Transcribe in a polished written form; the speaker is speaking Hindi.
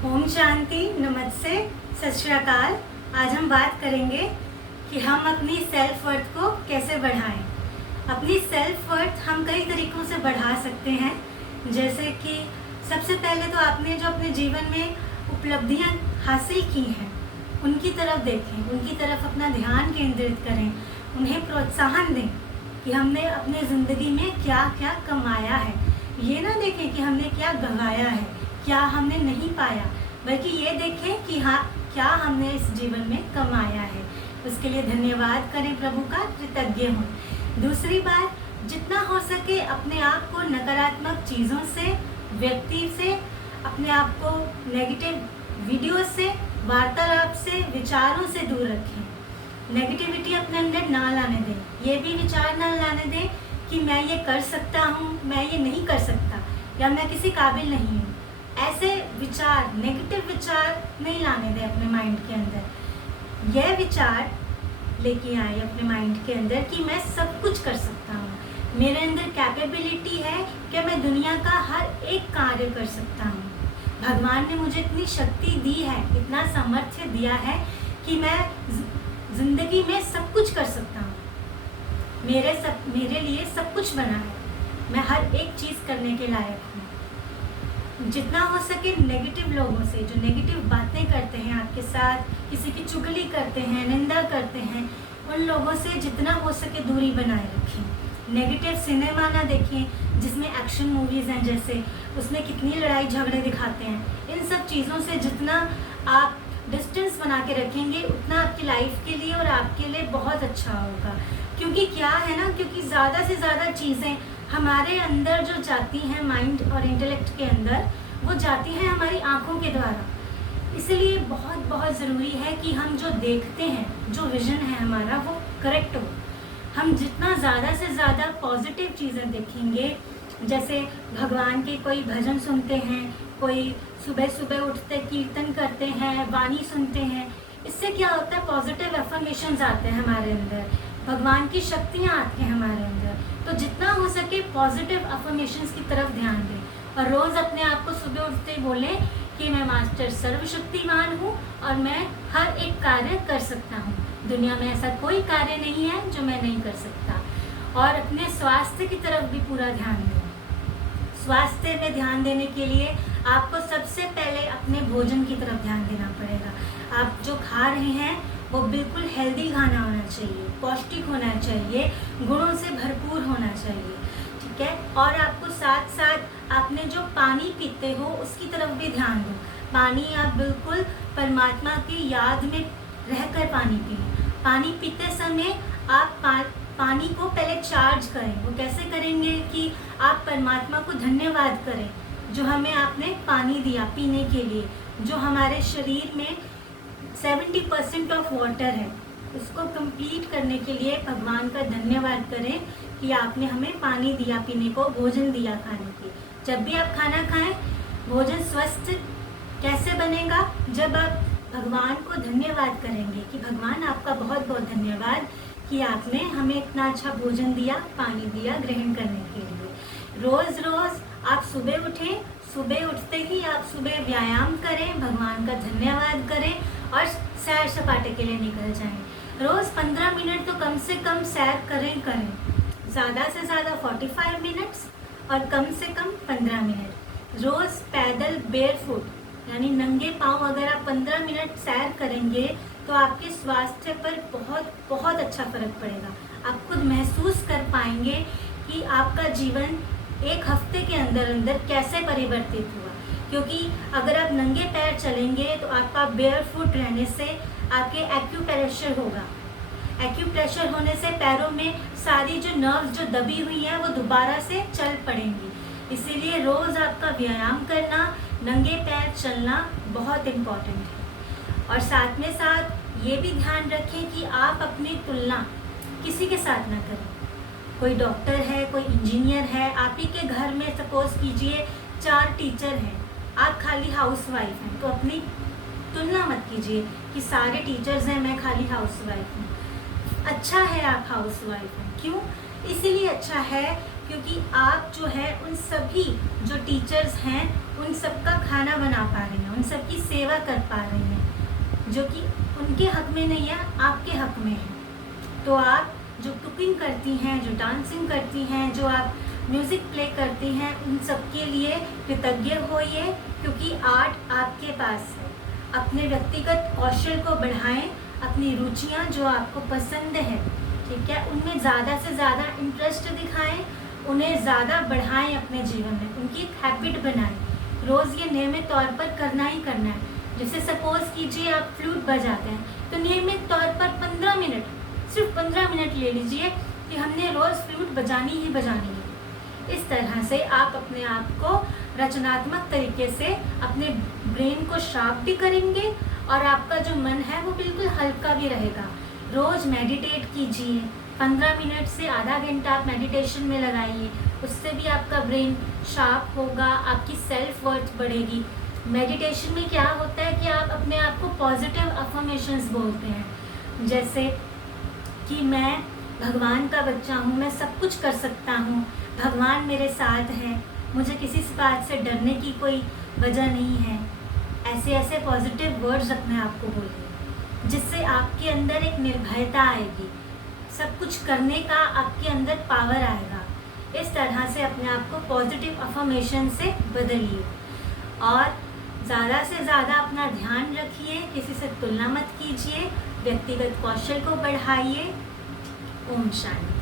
ओम शांति, नमस्ते, सत श्री अकाल। आज हम बात करेंगे कि हम अपनी सेल्फ वर्थ को कैसे बढ़ाएं। अपनी सेल्फ वर्थ हम कई तरीकों से बढ़ा सकते हैं। जैसे कि सबसे पहले तो आपने जो अपने जीवन में उपलब्धियां हासिल की हैं उनकी तरफ देखें, उनकी तरफ अपना ध्यान केंद्रित करें, उन्हें प्रोत्साहन दें कि हमने अपने ज़िंदगी में क्या क्या कमाया है। ये ना देखें कि हमने क्या गंवाया है, क्या हमने नहीं पाया, बल्कि ये देखें कि हाँ, क्या हमने इस जीवन में कमाया है। उसके लिए धन्यवाद करें, प्रभु का कृतज्ञ हों। दूसरी बात, जितना हो सके अपने आप को नकारात्मक चीज़ों से, व्यक्ति से, अपने आप को नेगेटिव वीडियो से, वार्तालाप से, विचारों से दूर रखें। नेगेटिविटी अपने अंदर ना लाने दें। ये भी विचार ना लाने दें कि मैं ये कर सकता हूँ, मैं ये नहीं कर सकता, या मैं किसी काबिल नहीं हूँ। ऐसे विचार, नेगेटिव विचार नहीं लाने दें अपने माइंड के अंदर। यह विचार लेके आए अपने माइंड के अंदर कि मैं सब कुछ कर सकता हूँ, मेरे अंदर कैपेबिलिटी है कि मैं दुनिया का हर एक कार्य कर सकता हूँ। भगवान ने मुझे इतनी शक्ति दी है, इतना सामर्थ्य दिया है कि मैं ज़िंदगी में सब कुछ कर सकता हूँ। मेरे लिए सब कुछ बना है, मैं हर एक चीज़ करने के लायक हूँ। जितना हो सके नेगेटिव लोगों से, जो नेगेटिव बातें करते हैं आपके साथ, किसी की चुगली करते हैं, निंदा करते हैं, उन लोगों से जितना हो सके दूरी बनाए रखें। नेगेटिव सिनेमा ना देखें जिसमें एक्शन मूवीज़ हैं, जैसे उसमें कितनी लड़ाई झगड़े दिखाते हैं। इन सब चीज़ों से जितना आप डिस्टेंस बना के रखेंगे उतना आपकी लाइफ के लिए और आपके लिए बहुत अच्छा होगा। क्योंकि क्या है ना, क्योंकि ज़्यादा से ज़्यादा चीज़ें हमारे अंदर जो जाती हैं, माइंड और इंटेलेक्ट के अंदर, वो जाती हैं हमारी आँखों के द्वारा। इसलिए बहुत बहुत ज़रूरी है कि हम जो देखते हैं, जो विज़न है हमारा, वो करेक्ट हो। हम जितना ज़्यादा से ज़्यादा पॉजिटिव चीज़ें देखेंगे, जैसे भगवान के कोई भजन सुनते हैं, कोई सुबह सुबह उठते कीर्तन करते हैं, वाणी सुनते हैं, इससे क्या होता है, पॉजिटिव एफर्मेशंस आते हैं हमारे अंदर, भगवान की शक्तियाँ आती हैं हमारे अंदर। तो जितना हो सके पॉजिटिव अफर्मेशंस की तरफ ध्यान दें और रोज़ अपने आप को सुबह उठते ही बोलें कि मैं मास्टर सर्वशक्तिमान हूँ और मैं हर एक कार्य कर सकता हूँ। दुनिया में ऐसा कोई कार्य नहीं है जो मैं नहीं कर सकता। और अपने स्वास्थ्य की तरफ भी पूरा ध्यान दें। स्वास्थ्य में ध्यान देने के लिए आपको सबसे पहले अपने भोजन की तरफ ध्यान देना पड़ेगा। आप जो खा रहे हैं वो बिल्कुल हेल्दी खाना होना चाहिए, पौष्टिक होना चाहिए, गुणों से भरपूर होना चाहिए, ठीक है। और आपको साथ साथ आपने जो पानी पीते हो उसकी तरफ भी ध्यान दो। पानी आप बिल्कुल परमात्मा की याद में रहकर पानी पिए। पानी पीते समय आप पानी को पहले चार्ज करें। वो कैसे करेंगे कि आप परमात्मा को धन्यवाद करें जो हमें आपने पानी दिया पीने के लिए, जो हमारे शरीर में 70% ऑफ वाटर है, उसको कंप्लीट करने के लिए भगवान का धन्यवाद करें कि आपने हमें पानी दिया पीने को, भोजन दिया खाने के। जब भी आप खाना खाएं, भोजन स्वस्थ कैसे बनेगा, जब आप भगवान को धन्यवाद करेंगे कि भगवान आपका बहुत बहुत धन्यवाद कि आपने हमें इतना अच्छा भोजन दिया, पानी दिया ग्रहण करने के लिए। रोज़ रोज़ आप सुबह उठें, सुबह उठते ही आप सुबह व्यायाम करें, भगवान का धन्यवाद करें और सैर सपाटे के लिए निकल जाएं। रोज़ 15 मिनट तो कम से कम सैर करें, ज़्यादा से ज़्यादा 45 मिनट्स और कम से कम 15 मिनट। रोज़ पैदल बेयरफुट यानी नंगे पाँव अगर आप 15 मिनट सैर करेंगे तो आपके स्वास्थ्य पर बहुत बहुत अच्छा फ़र्क पड़ेगा। आप खुद महसूस कर पाएंगे कि आपका जीवन एक हफ्ते के अंदर अंदर कैसे परिवर्तित हुआ। क्योंकि अगर आप नंगे पैर चलेंगे तो आपका बेयरफुट रहने से आपके एक्यूप्रेशर होगा। एक्यूप्रेशर होने से पैरों में सारी जो नर्व्स जो दबी हुई हैं वो दोबारा से चल पड़ेंगी। इसीलिए रोज़ आपका व्यायाम करना, नंगे पैर चलना बहुत इम्पॉर्टेंट है। और साथ में साथ ये भी ध्यान रखें कि आप अपनी तुलना किसी के साथ ना करें। कोई डॉक्टर है, कोई इंजीनियर है, आप ही के घर में सपोज कीजिए 4 टीचर हैं, आप खाली हाउसवाइफ हैं, तो अपनी तुलना मत कीजिए कि सारे टीचर्स हैं, मैं खाली हाउसवाइफ हूँ। अच्छा है आप हाउसवाइफ हैं, क्यों? इसीलिए अच्छा है क्योंकि आप जो है उन सभी जो टीचर्स हैं उन सबका खाना बना पा रही हैं, हम सबकी सेवा कर पा रहे हैं, जो कि उनके हक में नहीं है, आपके हक में है। तो आप जो कुकिंग करती हैं, जो डांसिंग करती हैं, जो आप म्यूज़िक प्ले करती हैं, उन सब के लिए कृतज्ञ होइए, क्योंकि आर्ट आपके पास है। अपने व्यक्तिगत कौशल को बढ़ाएं, अपनी रुचियां जो आपको पसंद है, ठीक है, उनमें ज़्यादा से ज़्यादा इंटरेस्ट दिखाएं, उन्हें ज़्यादा बढ़ाएं अपने जीवन में, उनकी एक हैबिट बनाएं। रोज़ ये नियमित तौर पर करना ही करना है। जैसे सपोज़ कीजिए आप फ्लूट बजाते हैं, तो नियमित तौर पर 15 मिनट, सिर्फ 15 मिनट ले लीजिए कि हमने रोज़ फ्लूट बजानी ही बजानी है। इस तरह से आप अपने आप को रचनात्मक तरीके से अपने ब्रेन को शार्प भी करेंगे और आपका जो मन है वो बिल्कुल हल्का भी रहेगा। रोज़ मेडिटेट कीजिए, 15 मिनट से आधा घंटा आप मेडिटेशन में लगाइए, उससे भी आपका ब्रेन शार्प होगा, आपकी सेल्फ वर्थ बढ़ेगी। मेडिटेशन में क्या होता है कि आप अपने आप को पॉजिटिव अफर्मेशंस बोलते हैं, जैसे कि मैं भगवान का बच्चा हूँ, मैं सब कुछ कर सकता हूँ, भगवान मेरे साथ है, मुझे किसी बात से डरने की कोई वजह नहीं है। ऐसे ऐसे पॉजिटिव वर्ड्स अपने आप को बोलिए, जिससे आपके अंदर एक निर्भयता आएगी, सब कुछ करने का आपके अंदर पावर आएगा। इस तरह से अपने आप को पॉजिटिव अफर्मेशन से बदलिए और ज़्यादा से ज़्यादा अपना ध्यान रखिए, किसी से तुलना मत कीजिए, व्यक्तिगत कौशल को बढ़ाइए। ओम शांति।